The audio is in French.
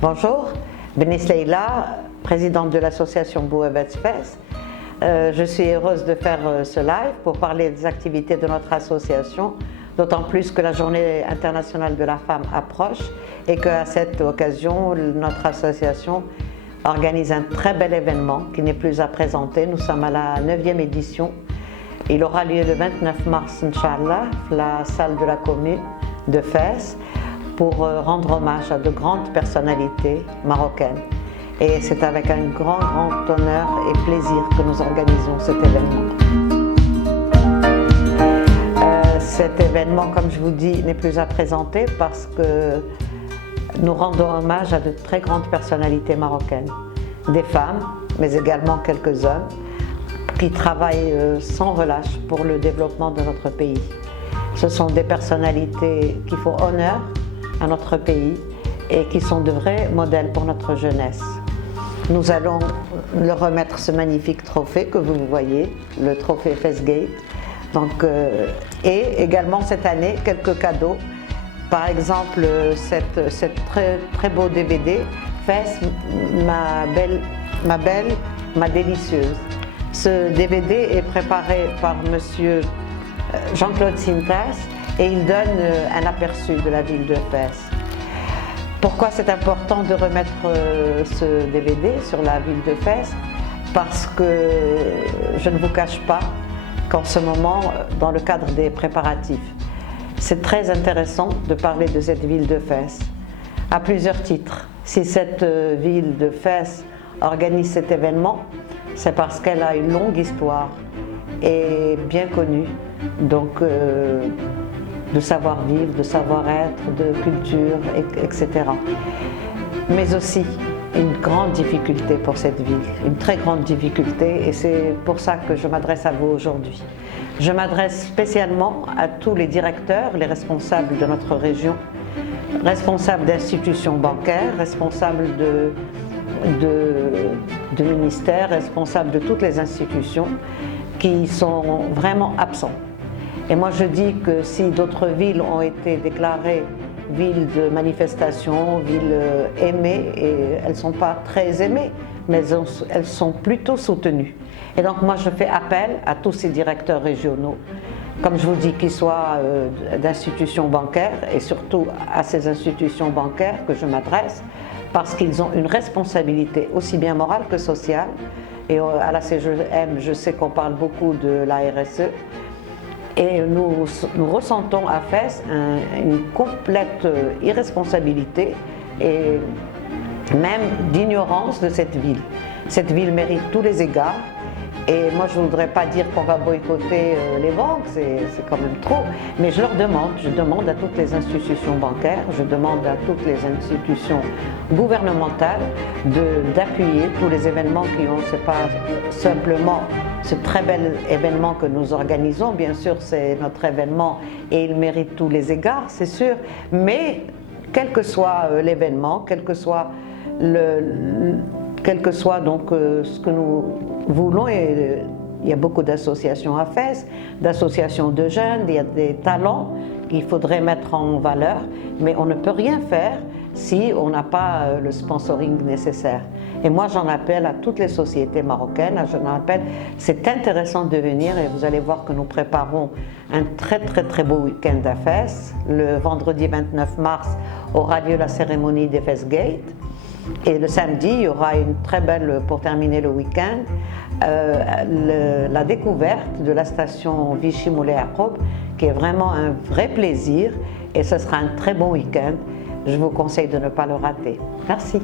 Bonjour, Benis Leila, présidente de l'association Bouhabet Fès. Je suis heureuse de faire ce live pour parler des activités de notre association, d'autant plus que la Journée internationale de la femme approche et qu'à cette occasion, notre association organise un très bel événement qui n'est plus à présenter. Nous sommes à la 9e édition. Il aura lieu le 29 mars, Inch'Allah, la salle de la commune de Fès, pour rendre hommage à de grandes personnalités marocaines. Et c'est avec un grand honneur et plaisir que nous organisons cet événement. Cet événement, comme je vous dis, n'est plus à présenter parce que nous rendons hommage à de très grandes personnalités marocaines, des femmes, mais également quelques hommes, qui travaillent sans relâche pour le développement de notre pays. Ce sont des personnalités qui font honneur à notre pays et qui sont de vrais modèles pour notre jeunesse. Nous allons leur remettre ce magnifique trophée que vous voyez, le trophée Fès-Gate. Et également cette année, quelques cadeaux. Par exemple, cette très beau DVD, Fès, ma belle, ma délicieuse. Ce DVD est préparé par monsieur Jean-Claude Sintas et il donne un aperçu de la ville de Fès. Pourquoi c'est important de remettre ce DVD sur la ville de Fès? Parce que je ne vous cache pas qu'en ce moment, dans le cadre des préparatifs, c'est très intéressant de parler de cette ville de Fès à plusieurs titres. Si cette ville de Fès organise cet événement, c'est parce qu'elle a une longue histoire et bien connue, donc de savoir-vivre, de savoir-être, de culture, etc. Mais aussi une grande difficulté pour cette ville, une très grande difficulté, et c'est pour ça que je m'adresse à vous aujourd'hui. Je m'adresse spécialement à tous les directeurs, les responsables de notre région, responsables d'institutions bancaires, responsables de ministères, responsables de toutes les institutions qui sont vraiment absents. Et moi je dis que si d'autres villes ont été déclarées villes de manifestation, villes aimées, et elles ne sont pas très aimées, mais elles sont plutôt soutenues. Et donc moi je fais appel à tous ces directeurs régionaux, comme je vous dis, qu'ils soient d'institutions bancaires, et surtout à ces institutions bancaires que je m'adresse, parce qu'ils ont une responsabilité aussi bien morale que sociale. Et à la CGM, je sais qu'on parle beaucoup de la RSE, et nous ressentons à Fès une complète irresponsabilité et même d'ignorance de cette ville. Cette ville mérite tous les égards. Et moi, je ne voudrais pas dire qu'on va boycotter les banques, c'est quand même trop, mais je demande à toutes les institutions bancaires, je demande à toutes les institutions gouvernementales d'appuyer tous les événements qui ont, c'est pas simplement ce très bel événement que nous organisons, bien sûr c'est notre événement et il mérite tous les égards, c'est sûr, mais quel que soit l'événement, quel que soit donc ce que nous voulons, et il y a beaucoup d'associations à Fès, d'associations de jeunes, il y a des talents qu'il faudrait mettre en valeur, mais on ne peut rien faire si on n'a pas le sponsoring nécessaire. Et moi j'en appelle à toutes les sociétés marocaines, c'est intéressant de venir, et vous allez voir que nous préparons un très beau week-end à Fès. Le vendredi 29 mars aura lieu la cérémonie des Fès-Gate. Et le samedi, il y aura une très belle, pour terminer le week-end, la découverte de la station Vichy Moulay Yacoub, qui est vraiment un vrai plaisir, et ce sera un très bon week-end. Je vous conseille de ne pas le rater. Merci.